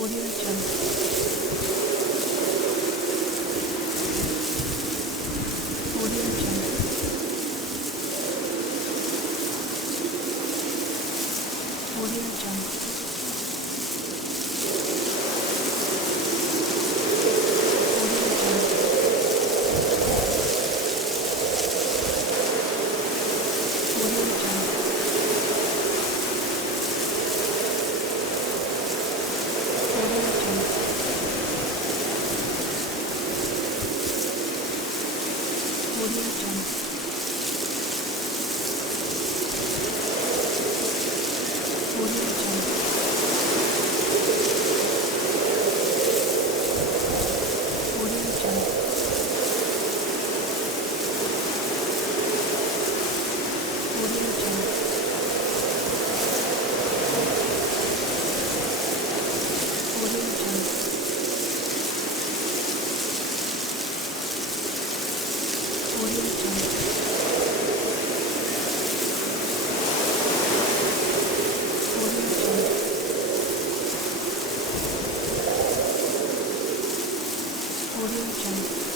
Audio Jungle. Audio Jungle. Audio Jungle. Audio Jungle. Audio Jungle. Audio Jungle. Audio Jungle. Audio Jungle. Audio Jungle. Audio Jungle. Audio Jungle. Audio Jungle. Audio Jungle. Audio Jungle.